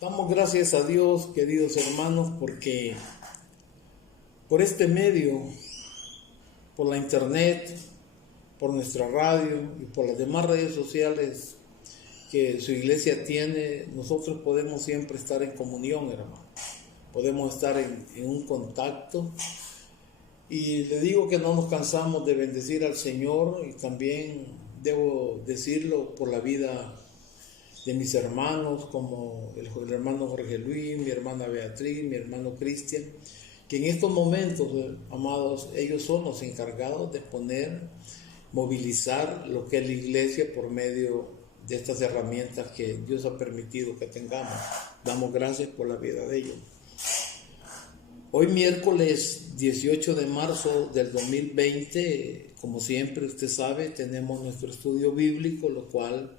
Damos gracias a Dios, queridos hermanos, porque por este medio, por la internet, por nuestra radio y por las demás redes sociales que su iglesia tiene, nosotros podemos siempre estar en comunión, hermano. Podemos estar en un contacto. Y le digo que no nos cansamos de bendecir al Señor, y también debo decirlo por la vida de mis hermanos, como el hermano Jorge Luis, mi hermana Beatriz, mi hermano Cristian, que en estos momentos, amados, ellos son los encargados de movilizar lo que es la iglesia por medio de estas herramientas que Dios ha permitido que tengamos. Damos gracias por la vida de ellos. Hoy miércoles 18 de marzo del 2020, como siempre usted sabe, tenemos nuestro estudio bíblico, lo cual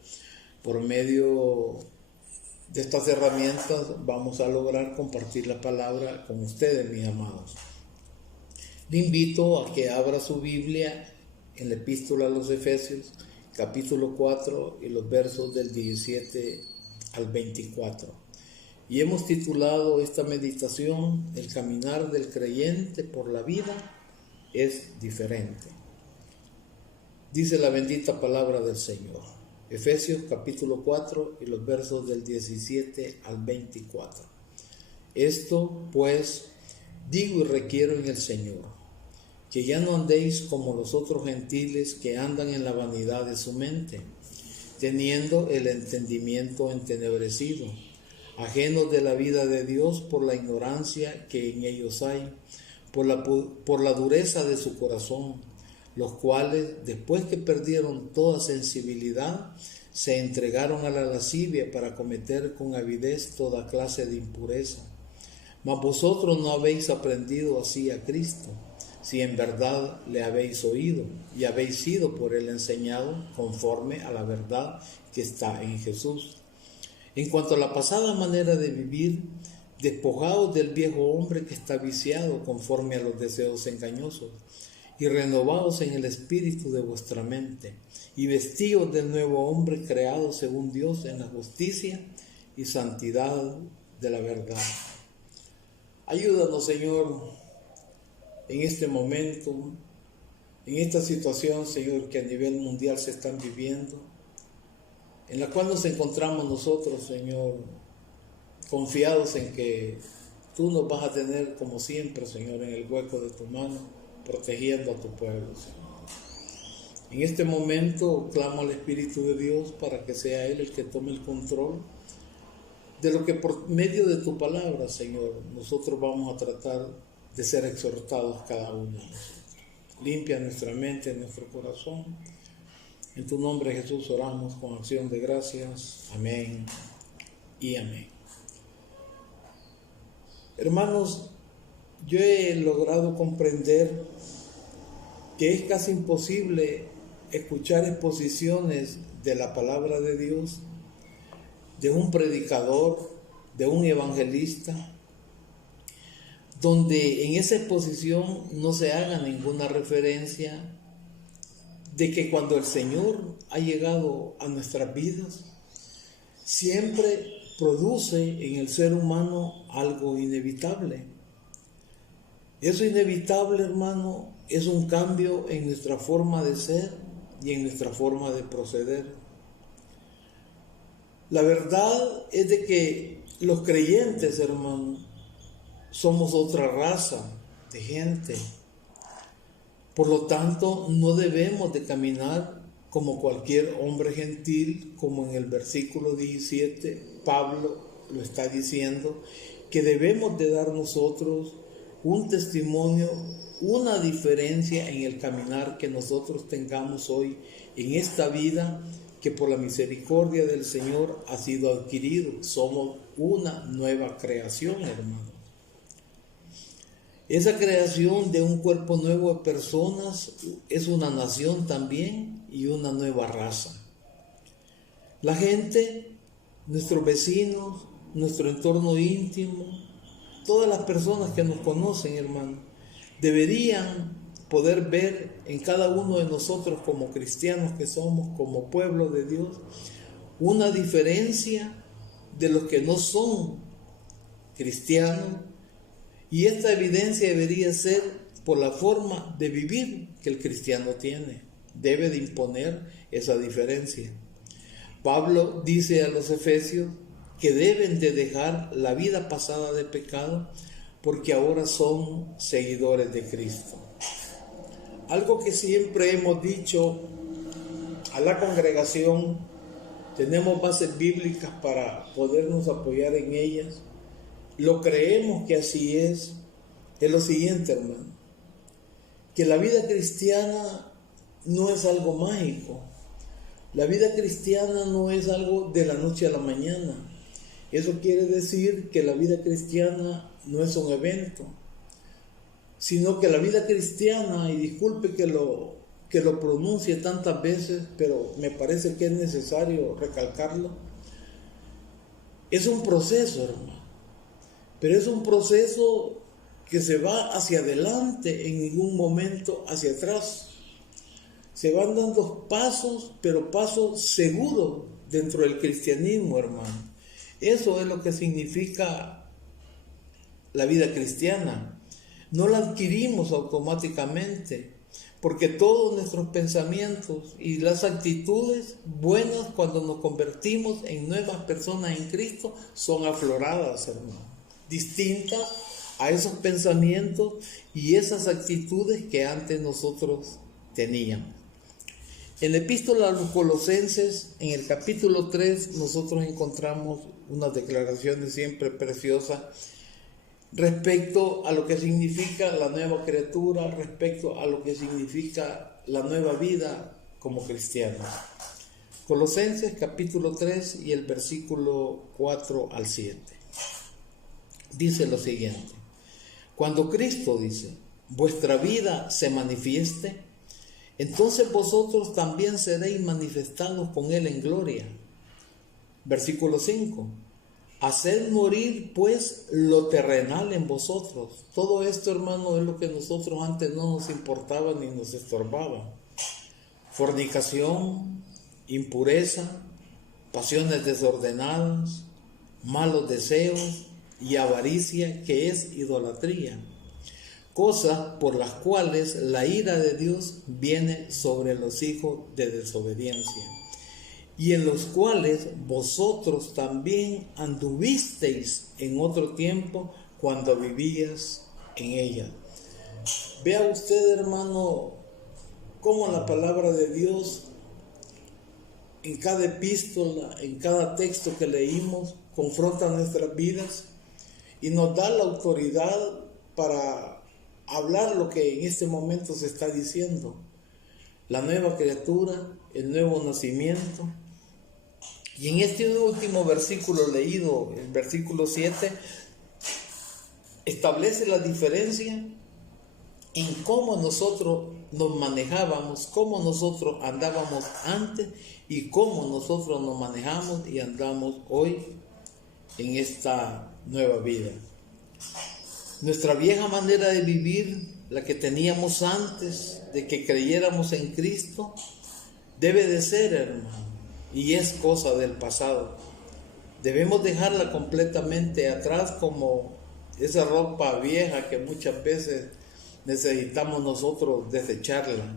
por medio de estas herramientas vamos a lograr compartir la palabra con ustedes, mis amados. Le invito a que abra su Biblia en la epístola a los Efesios, capítulo 4 y los versos del 17 al 24. Y hemos titulado esta meditación: El caminar del creyente por la vida es diferente. Dice la bendita palabra del Señor. Efesios capítulo 4 y los versos del 17 al 24. Esto pues digo y requiero en el Señor, que ya no andéis como los otros gentiles que andan en la vanidad de su mente, teniendo el entendimiento entenebrecido, ajenos de la vida de Dios por la ignorancia que en ellos hay, por la dureza de su corazón, los cuales, después que perdieron toda sensibilidad, se entregaron a la lascivia para cometer con avidez toda clase de impureza. Mas vosotros no habéis aprendido así a Cristo, si en verdad le habéis oído y habéis sido por él enseñado conforme a la verdad que está en Jesús. En cuanto a la pasada manera de vivir, despojaos del viejo hombre que está viciado conforme a los deseos engañosos, y renovaos en el espíritu de vuestra mente, y vestíos del nuevo hombre creado según Dios en la justicia y santidad de la verdad. Ayúdanos, Señor, en este momento, en esta situación, Señor, que a nivel mundial se están viviendo, en la cual nos encontramos nosotros, Señor, confiados en que tú nos vas a tener como siempre, Señor, en el hueco de tu mano, protegiendo a tu pueblo, Señor. En este momento clamo al Espíritu de Dios para que sea Él el que tome el control de lo que por medio de tu palabra, Señor, nosotros vamos a tratar de ser exhortados cada uno de nosotros. Limpia nuestra mente, nuestro corazón. En tu nombre, Jesús, oramos con acción de gracias. Amén y amén. Hermanos, yo he logrado comprender que es casi imposible escuchar exposiciones de la palabra de Dios, de un predicador, de un evangelista, donde en esa exposición no se haga ninguna referencia de que cuando el Señor ha llegado a nuestras vidas, siempre produce en el ser humano algo inevitable. Eso inevitable, hermano, es un cambio en nuestra forma de ser y en nuestra forma de proceder. La verdad es de que los creyentes, hermano, somos otra raza de gente. Por lo tanto, no debemos de caminar como cualquier hombre gentil, como en el versículo 17 Pablo lo está diciendo, que debemos de dar nosotros un testimonio, una diferencia en el caminar que nosotros tengamos hoy en esta vida que por la misericordia del Señor ha sido adquirido. Somos una nueva creación, hermano. Esa creación de un cuerpo nuevo de personas es una nación también y una nueva raza. La gente, nuestros vecinos, nuestro entorno íntimo, todas las personas que nos conocen, hermano, deberían poder ver en cada uno de nosotros como cristianos que somos, como pueblo de Dios, una diferencia de los que no son cristianos, y esta evidencia debería ser por la forma de vivir que el cristiano tiene. Debe de imponer esa diferencia. Pablo dice a los efesios que deben de dejar la vida pasada de pecado porque ahora son seguidores de Cristo. Algo que siempre hemos dicho a la congregación, tenemos bases bíblicas para podernos apoyar en ellas, lo creemos que así es lo siguiente, hermano, que la vida cristiana no es algo mágico. La vida cristiana no es algo de la noche a la mañana. Eso quiere decir que la vida cristiana no es un evento, sino que la vida cristiana, y disculpe que lo pronuncie tantas veces, pero me parece que es necesario recalcarlo, es un proceso, hermano. Pero es un proceso que se va hacia adelante, en ningún momento hacia atrás. Se van dando pasos, pero pasos seguros dentro del cristianismo, hermano. Eso es lo que significa la vida cristiana. No la adquirimos automáticamente, porque todos nuestros pensamientos y las actitudes buenas cuando nos convertimos en nuevas personas en Cristo son afloradas, hermano, distintas a esos pensamientos y esas actitudes que antes nosotros teníamos. En la epístola a los Colosenses, en el capítulo 3, nosotros encontramos unas declaraciones siempre preciosas respecto a lo que significa la nueva criatura, respecto a lo que significa la nueva vida como cristianos. Colosenses capítulo 3 y el versículo 4 al 7. Dice lo siguiente: cuando Cristo, dice, vuestra vida se manifieste, entonces vosotros también seréis manifestados con Él en gloria. Versículo 5. Haced morir pues lo terrenal en vosotros. Todo esto, hermano, es lo que nosotros antes no nos importaba ni nos estorbaba. Fornicación, impureza, pasiones desordenadas, malos deseos y avaricia, que es idolatría. Cosas por las cuales la ira de Dios viene sobre los hijos de desobediencia, y en los cuales vosotros también anduvisteis en otro tiempo cuando vivías en ella. Vea usted, hermano, cómo la palabra de Dios en cada epístola, en cada texto que leímos, confronta nuestras vidas y nos da la autoridad para hablar lo que en este momento se está diciendo. La nueva criatura, el nuevo nacimiento. Y en este último versículo leído, el versículo 7, establece la diferencia en cómo nosotros nos manejábamos, cómo nosotros andábamos antes y cómo nosotros nos manejamos y andamos hoy en esta nueva vida. Nuestra vieja manera de vivir, la que teníamos antes de que creyéramos en Cristo, debe de ser, hermano, y es cosa del pasado. Debemos dejarla completamente atrás, como esa ropa vieja que muchas veces necesitamos nosotros desecharla.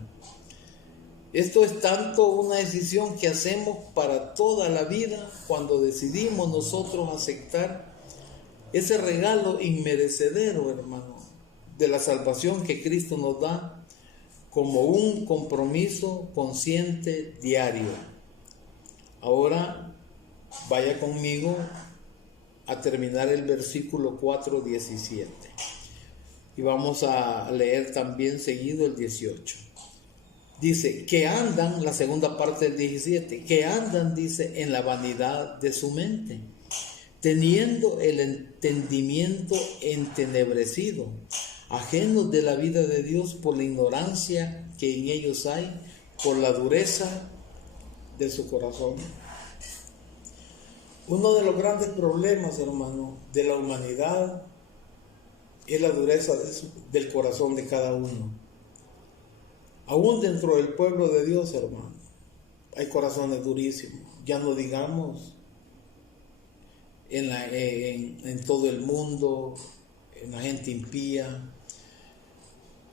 Esto es tanto una decisión que hacemos para toda la vida cuando decidimos nosotros aceptar ese regalo inmerecedero, hermano, de la salvación que Cristo nos da como un compromiso consciente diario. Ahora vaya conmigo a terminar el versículo 4:17 y vamos a leer también seguido el 18. Dice, que andan, la segunda parte del 17, que andan, dice, en la vanidad de su mente, teniendo el entendimiento entenebrecido, ajenos de la vida de Dios por la ignorancia que en ellos hay, por la dureza de su corazón. Uno de los grandes problemas, hermano, de la humanidad es la dureza del corazón de cada uno. Aún dentro del pueblo de Dios, hermano, hay corazones durísimos. Ya no digamos en todo el mundo, en la gente impía.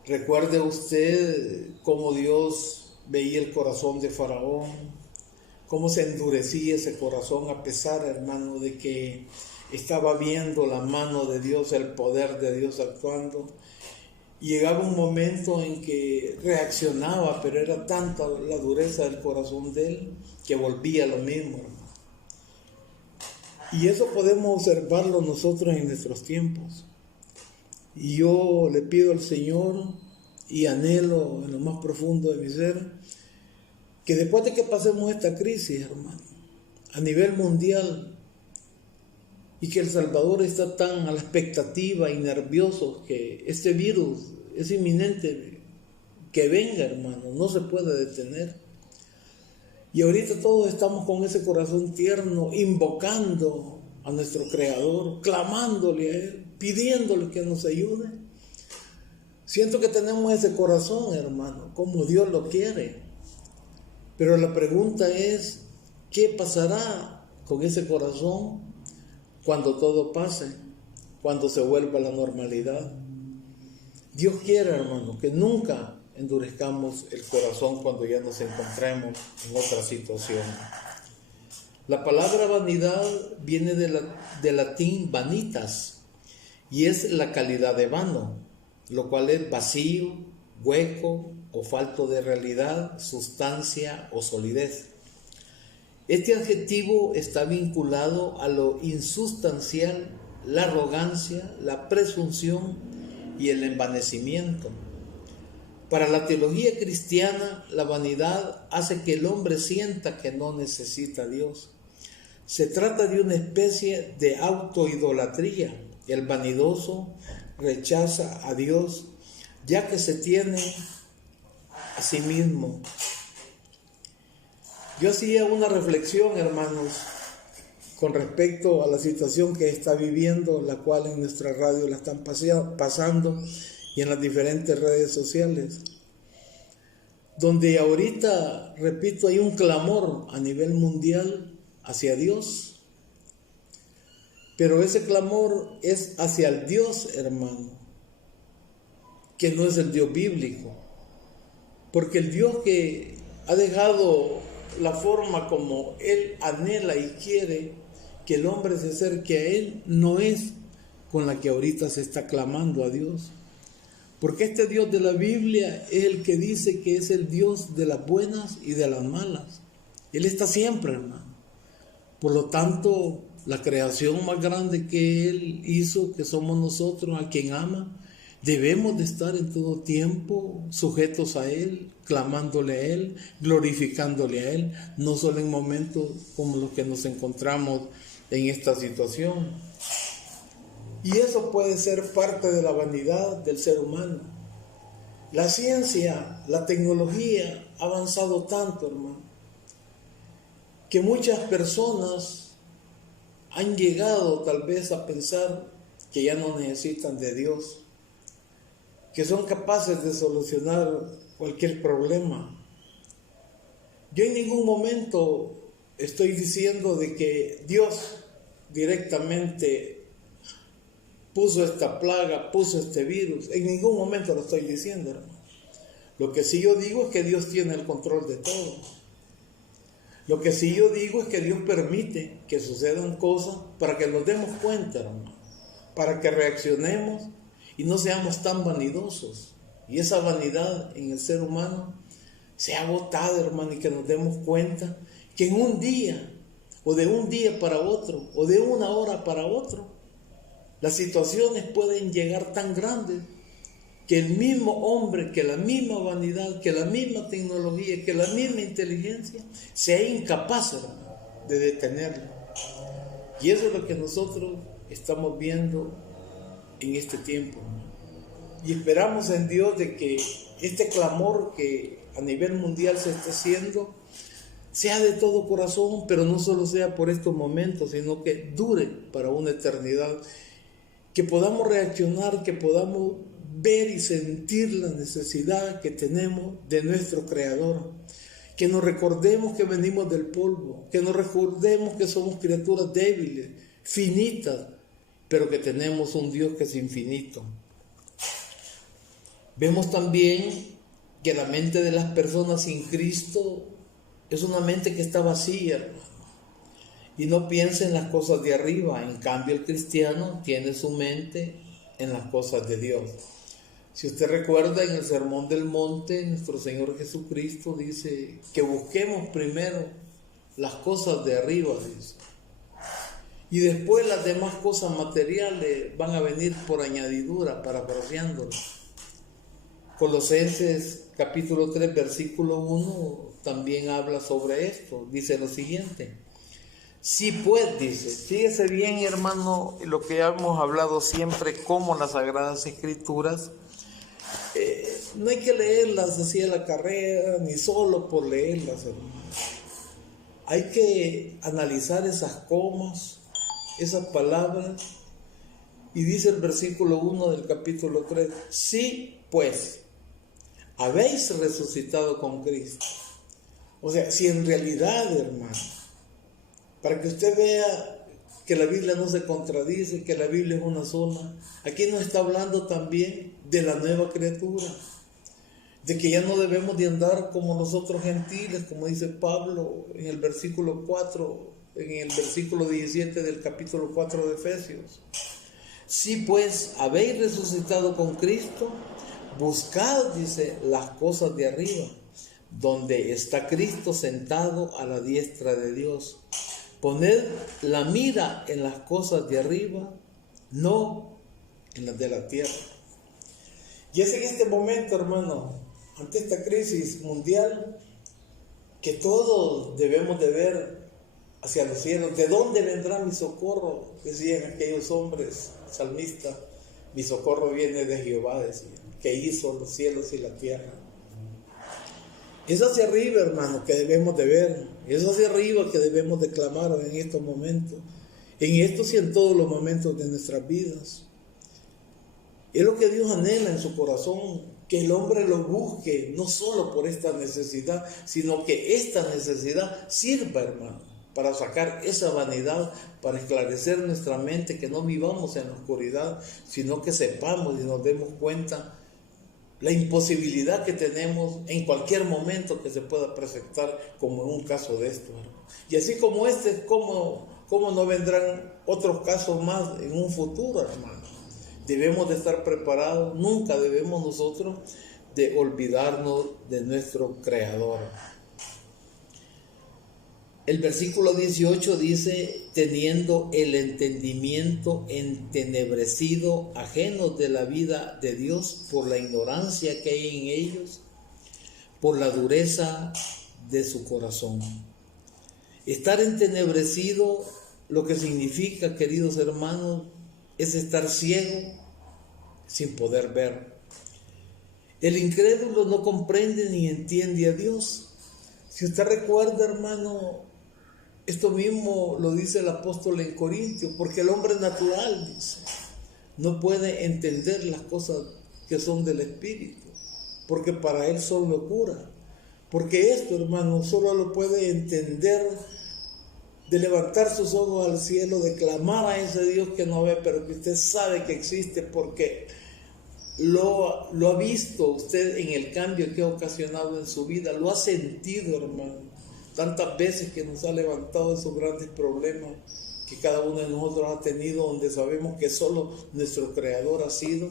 Recuerde usted cómo Dios veía el corazón de Faraón, cómo se endurecía ese corazón a pesar, hermano, de que estaba viendo la mano de Dios, el poder de Dios actuando. Y llegaba un momento en que reaccionaba, pero era tanta la dureza del corazón de él que volvía a lo mismo, hermano. Y eso podemos observarlo nosotros en nuestros tiempos. Y yo le pido al Señor y anhelo en lo más profundo de mi ser que después de que pasemos esta crisis, hermano, a nivel mundial, y que El Salvador está tan a la expectativa y nervioso que este virus es inminente que venga, hermano, no se puede detener. Y ahorita todos estamos con ese corazón tierno, invocando a nuestro Creador, clamándole a Él, pidiéndole que nos ayude. Siento que tenemos ese corazón, hermano, como Dios lo quiere. Pero la pregunta es, ¿qué pasará con ese corazón cuando todo pase, cuando se vuelva a la normalidad? Dios quiere, hermano, que nunca endurezcamos el corazón cuando ya nos encontremos en otra situación. La palabra vanidad viene del latín vanitas y es la calidad de vano, lo cual es vacío, hueco o falto de realidad, sustancia o solidez. Este adjetivo está vinculado a lo insustancial, la arrogancia, la presunción y el envanecimiento. Para la teología cristiana, la vanidad hace que el hombre sienta que no necesita a Dios. Se trata de una especie de autoidolatría. El vanidoso rechaza a Dios, ya que se tiene a sí mismo. Yo hacía una reflexión, hermanos, con respecto a la situación que está viviendo, la cual en nuestra radio la están pasando y en las diferentes redes sociales, donde ahorita, repito, hay un clamor a nivel mundial hacia Dios, pero ese clamor es hacia el Dios, hermano, que no es el Dios bíblico, porque el Dios que ha dejado la forma como Él anhela y quiere que el hombre se acerque a Él, no es con la que ahorita se está clamando a Dios. Porque este Dios de la Biblia es el que dice que es el Dios de las buenas y de las malas. Él está siempre, hermano. Por lo tanto, la creación más grande que Él hizo, que somos nosotros, a quien ama, debemos de estar en todo tiempo sujetos a Él, clamándole a Él, glorificándole a Él, no solo en momentos como los que nos encontramos en esta situación. Y eso puede ser parte de la vanidad del ser humano. La ciencia, la tecnología ha avanzado tanto, hermano, que muchas personas han llegado tal vez a pensar que ya no necesitan de Dios, que son capaces de solucionar cualquier problema. Yo en ningún momento estoy diciendo de que Dios directamente puso esta plaga, puso este virus. En ningún momento lo estoy diciendo, hermano. Lo que sí yo digo es que Dios tiene el control de todo. Lo que sí yo digo es que Dios permite que sucedan cosas para que nos demos cuenta, hermano, para que reaccionemos y no seamos tan vanidosos. Y esa vanidad en el ser humano sea botada, hermano, y que nos demos cuenta que en un día, o de un día para otro, o de una hora para otro, las situaciones pueden llegar tan grandes que el mismo hombre, que la misma vanidad, que la misma tecnología, que la misma inteligencia sea incapaz, hermano, de detenerla. Y eso es lo que nosotros estamos viendo en este tiempo. Y esperamos en Dios de que este clamor que a nivel mundial se está haciendo sea de todo corazón, pero no solo sea por estos momentos, sino que dure para una eternidad. Que podamos reaccionar, que podamos ver y sentir la necesidad que tenemos de nuestro Creador. Que nos recordemos que venimos del polvo, que nos recordemos que somos criaturas débiles, finitas, pero que tenemos un Dios que es infinito. Vemos también que la mente de las personas sin Cristo es una mente que está vacía, hermano, y no piensa en las cosas de arriba. En cambio, el cristiano tiene su mente en las cosas de Dios. Si usted recuerda, en el Sermón del Monte, nuestro Señor Jesucristo dice que busquemos primero las cosas de arriba, dice. Y después las demás cosas materiales van a venir por añadidura, parafraseándolo. Colosenses capítulo 3, versículo 1 también habla sobre esto. Dice lo siguiente: sí, pues, dice, fíjese bien, hermano, lo que hemos hablado siempre, como las Sagradas Escrituras, no hay que leerlas así a la carrera, ni solo por leerlas, hermano. Hay que analizar esas comas, esas palabras, y dice el versículo 1 del capítulo 3, sí, pues, habéis resucitado con Cristo. O sea, si en realidad, hermano, para que usted vea que la Biblia no se contradice, que la Biblia es una sola, aquí nos está hablando también de la nueva criatura, de que ya no debemos de andar como los otros gentiles, como dice Pablo en el versículo 4, en el versículo 17 del capítulo 4 de Efesios. Si pues habéis resucitado con Cristo, buscad, dice, las cosas de arriba, donde está Cristo sentado a la diestra de Dios. Poned la mira en las cosas de arriba, no en las de la tierra. Y es en este momento, hermano, ante esta crisis mundial, que todos debemos de ver hacia los cielos. ¿De dónde vendrá mi socorro? Decían aquellos hombres salmistas. Mi socorro viene de Jehová, decían, que hizo los cielos y la tierra. Es hacia arriba, hermano, que debemos de ver. Es hacia arriba que debemos de clamar en estos momentos. En estos y en todos los momentos de nuestras vidas. Es lo que Dios anhela en su corazón, que el hombre lo busque, no solo por esta necesidad, sino que esta necesidad sirva, hermano, para sacar esa vanidad, para esclarecer nuestra mente, que no vivamos en la oscuridad, sino que sepamos y nos demos cuenta la imposibilidad que tenemos en cualquier momento que se pueda presentar, como en un caso de esto, hermano. Y así como este, ¿cómo no vendrán otros casos más en un futuro, hermano? Debemos de estar preparados. Nunca debemos nosotros de olvidarnos de nuestro Creador. El versículo 18 dice: teniendo el entendimiento entenebrecido, ajenos de la vida de Dios por la ignorancia que hay en ellos, por la dureza de su corazón. Estar entenebrecido, lo que significa, queridos hermanos, es estar ciego sin poder ver. El incrédulo no comprende ni entiende a Dios. Si usted recuerda, hermano, esto mismo lo dice el apóstol en Corintios, porque el hombre natural, dice, no puede entender las cosas que son del Espíritu, porque para él son locura. Porque esto, hermano, solo lo puede entender de levantar sus ojos al cielo, de clamar a ese Dios que no ve, pero que usted sabe que existe, porque lo ha visto usted en el cambio que ha ocasionado en su vida, lo ha sentido, hermano, tantas veces que nos ha levantado esos grandes problemas que cada uno de nosotros ha tenido, donde sabemos que solo nuestro Creador ha sido.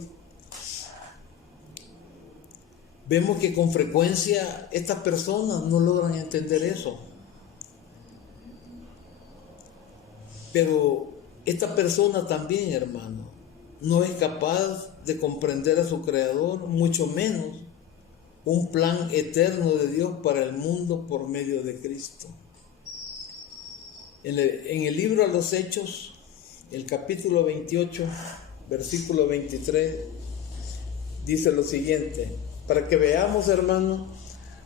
Vemos que con frecuencia estas personas no logran entender eso. Pero esta persona también, hermano, no es capaz de comprender a su Creador, mucho menos un plan eterno de Dios para el mundo por medio de Cristo. En el libro de los Hechos, el capítulo 28, versículo 23, dice lo siguiente, para que veamos, hermano,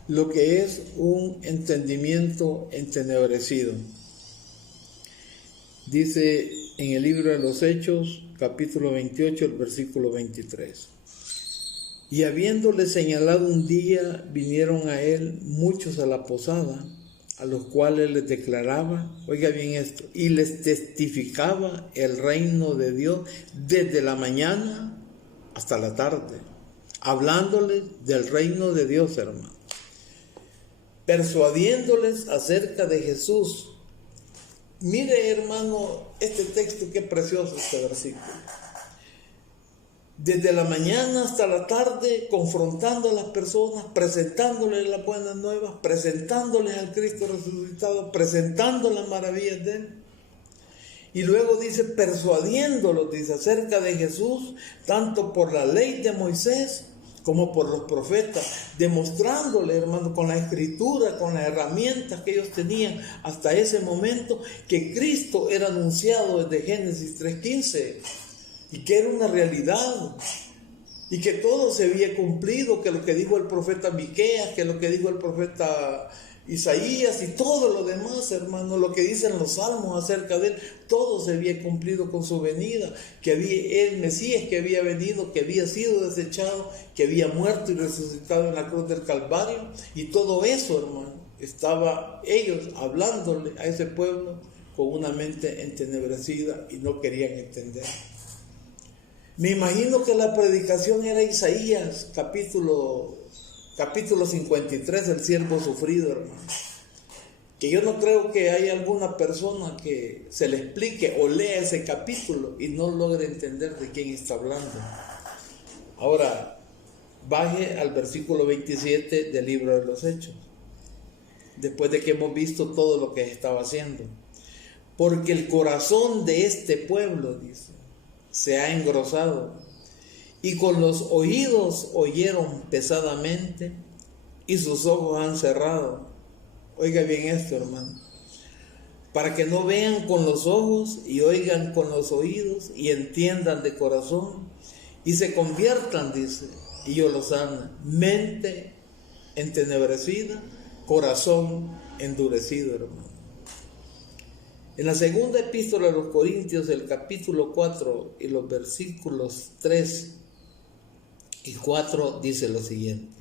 lo que es un entendimiento entenebrecido. Dice en el libro de los Hechos, capítulo 28, el versículo 23. Y habiéndole señalado un día, vinieron a él muchos a la posada, a los cuales les declaraba, oiga bien esto, y les testificaba el reino de Dios desde la mañana hasta la tarde, hablándoles del reino de Dios, hermano, persuadiéndoles acerca de Jesús. Mire, hermano, este texto, qué precioso este versículo. Desde la mañana hasta la tarde, confrontando a las personas, presentándoles las buenas nuevas, presentándoles al Cristo resucitado, presentando las maravillas de Él. Y luego dice, persuadiéndolos, dice, acerca de Jesús, tanto por la ley de Moisés como por los profetas, demostrándole, hermano, con la escritura, con las herramientas que ellos tenían hasta ese momento, que Cristo era anunciado desde Génesis 3:15. Y que era una realidad, y que todo se había cumplido, que lo que dijo el profeta Miqueas, que lo que dijo el profeta Isaías y todo lo demás, hermano, lo que dicen los salmos acerca de él, todo se había cumplido con su venida, que había el Mesías que había venido, que había sido desechado, que había muerto y resucitado en la cruz del Calvario, y todo eso, hermano, estaba ellos hablándole a ese pueblo con una mente entenebrecida y no querían entender. Me imagino que la predicación era Isaías, capítulo 53, el siervo sufrido, hermano. Que yo no creo que haya alguna persona que se le explique o lea ese capítulo y no logre entender de quién está hablando. Ahora, baje al versículo 27 del libro de los Hechos, después de que hemos visto todo lo que estaba haciendo. Porque el corazón de este pueblo, dice, se ha engrosado, y con los oídos oyeron pesadamente, y sus ojos han cerrado. Oiga bien esto, hermano, para que no vean con los ojos y oigan con los oídos y entiendan de corazón y se conviertan, dice, y yo los sane. Mente entenebrecida, corazón endurecido, hermano. En la segunda epístola a los Corintios, el capítulo 4 y los versículos 3 y 4 dice lo siguiente: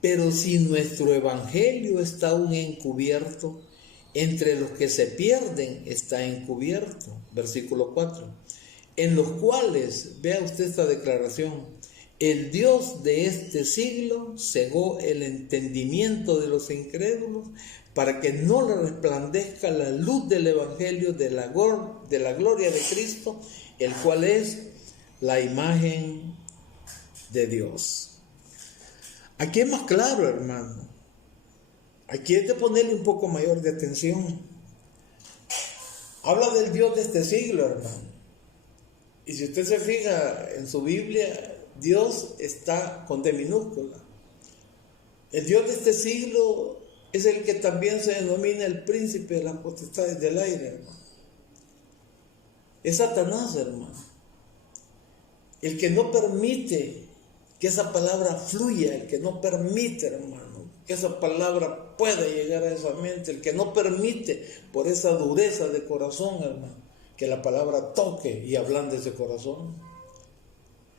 pero si nuestro evangelio está aún encubierto, entre los que se pierden está encubierto, versículo 4, en los cuales, vea usted esta declaración, el Dios de este siglo cegó el entendimiento de los incrédulos para que no le resplandezca la luz del evangelio de la gloria de Cristo, el cual es la imagen de Dios. Aquí es más claro, hermano. Aquí es de ponerle un poco mayor de atención. Habla del Dios de este siglo, hermano. Y si usted se fija en su Biblia, Dios está con D minúscula. El Dios de este siglo es el que también se denomina el príncipe de las potestades del aire, hermano. Es Satanás, hermano. El que no permite que esa palabra fluya, el que no permite, hermano, que esa palabra pueda llegar a esa mente, el que no permite por esa dureza de corazón, hermano, que la palabra toque y ablande ese corazón.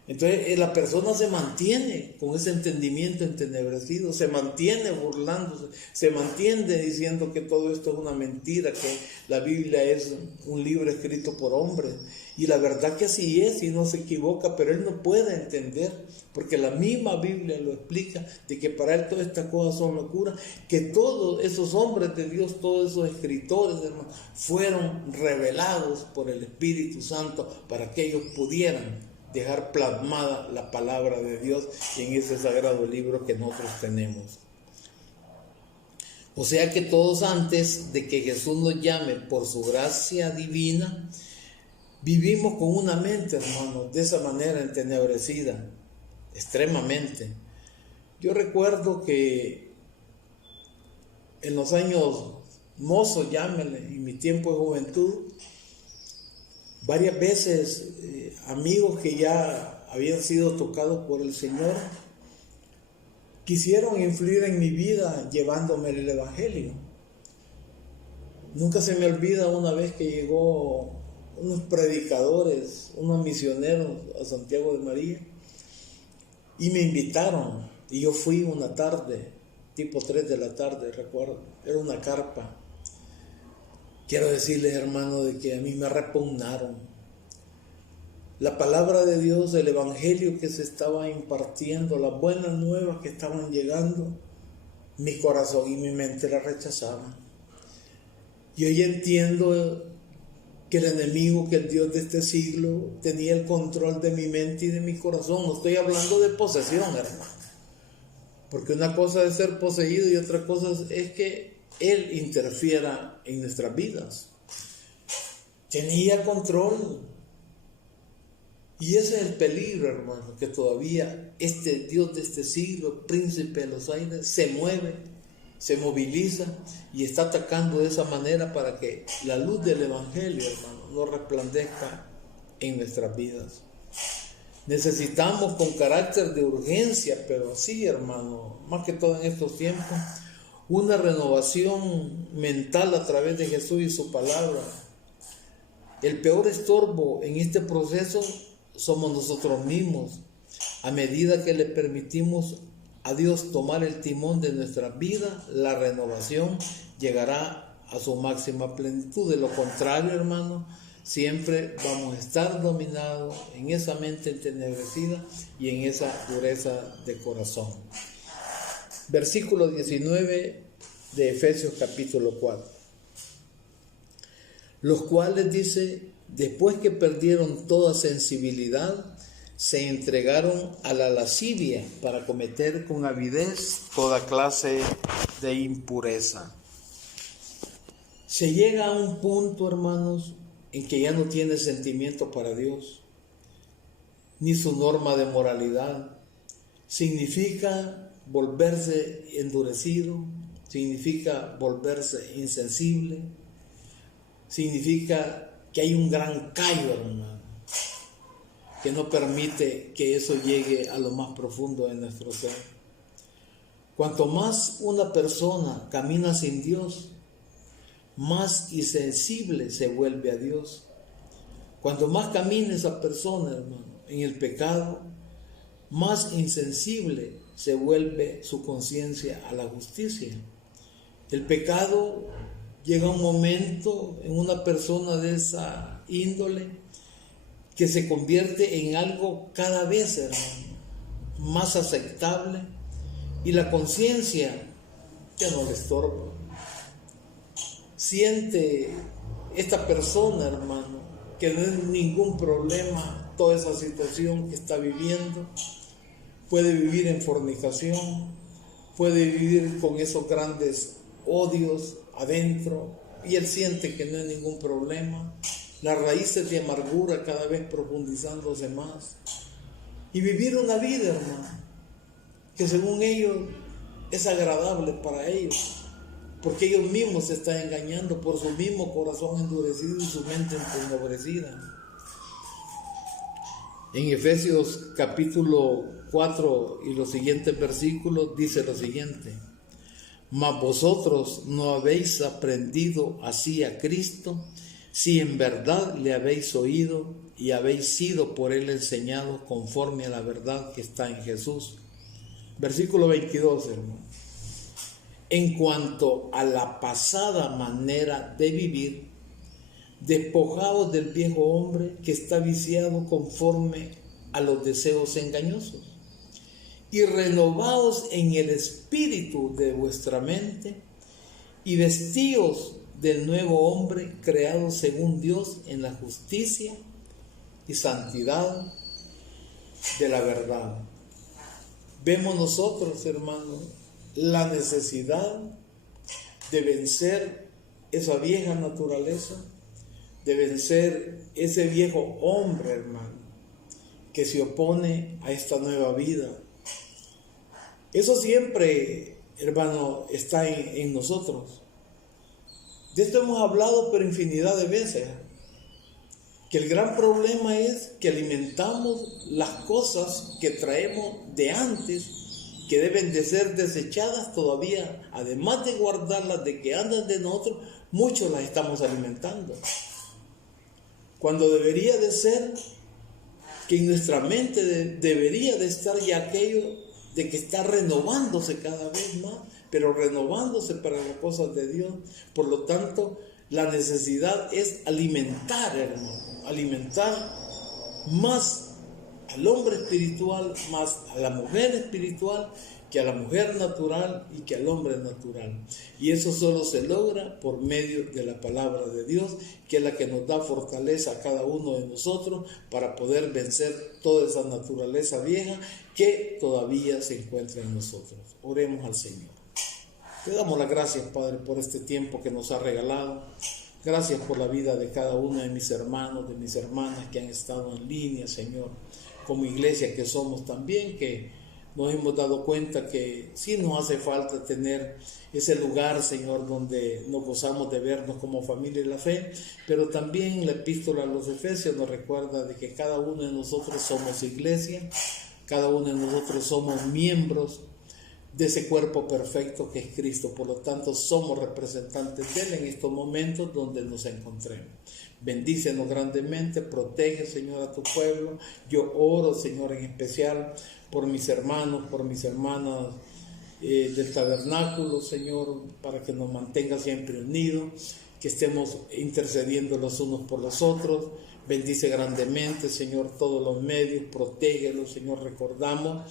Entonces la persona se mantiene con ese entendimiento entenebrecido, se mantiene burlándose, se mantiene diciendo que todo esto es una mentira, que la Biblia es un libro escrito por hombres. Y la verdad que así es y no se equivoca, pero él no puede entender, porque la misma Biblia lo explica, de que para él todas estas cosas son locuras, que todos esos hombres de Dios, todos esos escritores, hermano, fueron revelados por el Espíritu Santo para que ellos pudieran dejar plasmada la palabra de Dios en ese sagrado libro que nosotros tenemos. O sea que todos, antes de que Jesús nos llame por su gracia divina, vivimos con una mente, hermano, de esa manera entenebrecida, extremadamente. Yo recuerdo que en los años mozos, llámele, en mi tiempo de juventud, varias veces amigos que ya habían sido tocados por el Señor quisieron influir en mi vida llevándome el evangelio. Nunca se me olvida una vez que llegó unos predicadores, unos misioneros a Santiago de María, y me invitaron y yo fui una tarde, tipo 3 de la tarde, recuerdo, era una carpa. Quiero decirles, hermano, de que a mí me repugnaron. La palabra de Dios, el evangelio que se estaba impartiendo, las buenas nuevas que estaban llegando, mi corazón y mi mente la rechazaban. Y hoy entiendo que el enemigo, que el Dios de este siglo, tenía el control de mi mente y de mi corazón. No estoy hablando de posesión, hermano. Porque una cosa es ser poseído y otra cosa es que Él interfiera en nuestras vidas. Tenía control. Y ese es el peligro, hermano, que todavía este Dios de este siglo, príncipe de los aires, se mueve, se moviliza y está atacando de esa manera para que la luz del evangelio, hermano, no resplandezca en nuestras vidas. Necesitamos con carácter de urgencia, pero sí, hermano, más que todo en estos tiempos, una renovación mental a través de Jesús y su palabra. El peor estorbo en este proceso somos nosotros mismos. A medida que le permitimos a Dios tomar el timón de nuestra vida, la renovación llegará a su máxima plenitud. De lo contrario, hermano, siempre vamos a estar dominados en esa mente entenebrecida y en esa dureza de corazón. Versículo 19 de Efesios capítulo 4. Los cuales dice, después que perdieron toda sensibilidad, se entregaron a la lascivia para cometer con avidez toda clase de impureza. Se llega a un punto, hermanos, en que ya no tiene sentimiento para Dios, ni su norma de moralidad. Significa volverse endurecido, significa volverse insensible, significa que hay un gran callo, hermano, que no permite que eso llegue a lo más profundo de nuestro ser. Cuanto más una persona camina sin Dios, más insensible se vuelve a Dios. Cuanto más camina esa persona, hermano, en el pecado, más insensible se vuelve su conciencia a la justicia. El pecado llega un momento en una persona de esa índole que se convierte en algo cada vez, hermano, más aceptable, y la conciencia ya no le estorba. Siente esta persona, hermano, que no es ningún problema toda esa situación que está viviendo. Puede vivir en fornicación, puede vivir con esos grandes odios adentro, y él siente que no hay ningún problema. Las raíces de amargura cada vez profundizándose más, y vivir una vida, hermano, que según ellos es agradable para ellos, porque ellos mismos se están engañando por su mismo corazón endurecido y su mente empobrecida. En Efesios capítulo 4 y los siguientes versículos dice lo siguiente: mas vosotros no habéis aprendido así a Cristo, si en verdad le habéis oído y habéis sido por él enseñados conforme a la verdad que está en Jesús. Versículo 22, hermano. En cuanto a la pasada manera de vivir, despojaos del viejo hombre que está viciado conforme a los deseos engañosos, y renovaos en el espíritu de vuestra mente, y vestíos del nuevo hombre creado según Dios en la justicia y santidad de la verdad. Vemos nosotros, hermanos, la necesidad de vencer esa vieja naturaleza, de vencer ese viejo hombre, hermano, que se opone a esta nueva vida. Eso siempre, hermano, está en nosotros. De esto hemos hablado pero infinidad de veces, que el gran problema es que alimentamos las cosas que traemos de antes, que deben de ser desechadas todavía, además de guardarlas, de que andan de nosotros, muchos las estamos alimentando. Cuando debería de ser que en nuestra mente debería de estar ya aquello de que está renovándose cada vez más, pero renovándose para las cosas de Dios. Por lo tanto, la necesidad es alimentar, hermano, alimentar más al hombre espiritual, más a la mujer espiritual, que a la mujer natural y que al hombre natural. Y eso solo se logra por medio de la palabra de Dios, que es la que nos da fortaleza a cada uno de nosotros para poder vencer toda esa naturaleza vieja que todavía se encuentra en nosotros. Oremos al Señor. Te damos las gracias, Padre, por este tiempo que nos ha regalado. Gracias por la vida de cada uno de mis hermanos, de mis hermanas que han estado en línea, Señor, como iglesia que somos también, que nos hemos dado cuenta que sí nos hace falta tener ese lugar, Señor, donde nos gozamos de vernos como familia de la fe, pero también la epístola a los Efesios nos recuerda de que cada uno de nosotros somos iglesia, cada uno de nosotros somos miembros de ese cuerpo perfecto que es Cristo. Por lo tanto, somos representantes de Él en estos momentos donde nos encontremos. Bendícenos grandemente, protege, Señor, a tu pueblo. Yo oro, Señor, en especial por mis hermanos, por mis hermanas del tabernáculo, Señor, para que nos mantenga siempre unidos, que estemos intercediendo los unos por los otros. Bendice grandemente, Señor, todos los medios, protégelos, Señor. Recordamos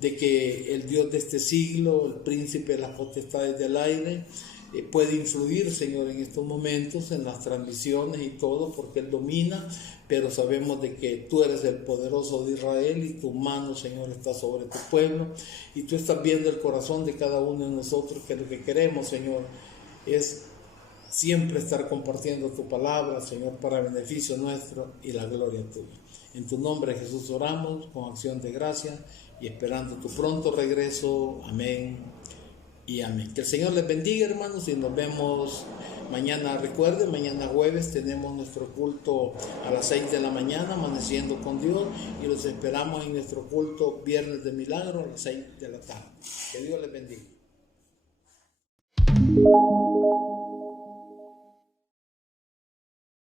de que el Dios de este siglo, el príncipe de las potestades del aire, puede influir, Señor, en estos momentos, en las transmisiones y todo, porque Él domina, pero sabemos de que tú eres el poderoso de Israel y tu mano, Señor, está sobre tu pueblo, y tú estás viendo el corazón de cada uno de nosotros, que lo que queremos, Señor, es siempre estar compartiendo tu palabra, Señor, para beneficio nuestro y la gloria tuya. En tu nombre, Jesús, oramos con acción de gracia y esperando tu pronto regreso. Amén y amén. Que el Señor les bendiga, hermanos, y nos vemos mañana. Recuerden, mañana jueves tenemos nuestro culto a las 6 de la mañana, amaneciendo con Dios, y los esperamos en nuestro culto viernes de milagro a las 6 de la tarde. Que Dios les bendiga.